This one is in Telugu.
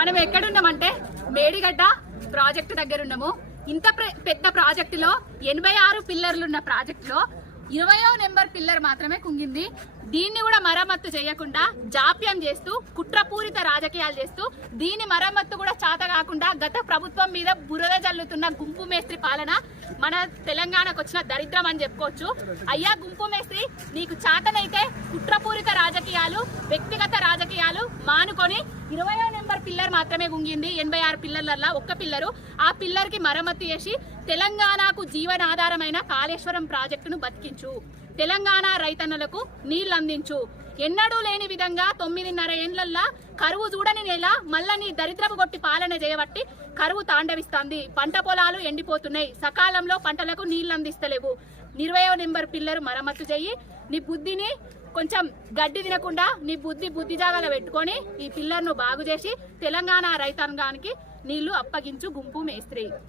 మనం ఎక్కడున్నామంటే మేడిగడ్డ ప్రాజెక్టు దగ్గర ఉన్నాము. ఇంత పెద్ద ప్రాజెక్టులో 86 పిల్లర్లున్న ప్రాజెక్టులో 20వ నెంబర్ పిల్లర్ మాత్రమే కుంగింది. దీన్ని కూడా మరమ్మత్తు చేయకుండా జాప్యం చేస్తూ కుట్రపూరిత రాజకీయాలు చేస్తూ దీని మరమ్మత్తు కూడా చాత కాకుండా గత ప్రభుత్వం మీద బురద జల్లుతున్న గుంపు మేస్త్రి పాలన మన తెలంగాణకు వచ్చిన దరిద్రం అని చెప్పుకోవచ్చు. అయ్యా గుంపు మేస్త్రి, నీకు చాతనైతే కుట్రపూరిత రాజకీయాలు, వ్యక్తిగత రాజకీయాలు మానుకొని 20వ నెంబర్ పిల్లర్ మాత్రమే గుంగింది. 86 పిల్లర్లల్లా ఒక్క పిల్లరు. ఆ పిల్లర్ కి మరమ్మత్తు చేసి తెలంగాణకు జీవనాధారమైన కాళేశ్వరం ప్రాజెక్టును బతికించు, తెలంగాణ రైతన్నలకు నీళ్లు అందించు. ఎన్నడూ లేని విధంగా 9.5 ఏండ్లల్లా కరువు చూడని నేల మళ్ళా నీ దరిద్రపు కొట్టి పాలన చేయబట్టి కరువు తాండవిస్తుంది. పంట పొలాలు ఎండిపోతున్నాయి, సకాలంలో పంటలకు నీళ్లు అందిస్తలేవు. 20వ నెంబర్ పిల్లరు మరమ్మత్తు చెయ్యి. నీ బుద్ధిని కొంచెం గడ్డి తినకుండా నీ బుద్ధి జాగాలో పెట్టుకొని ఈ పిల్లర్ను బాగు చేసి తెలంగాణ రైతాంగానికి నీళ్లు అప్పగించు గుంపు మేస్త్రి.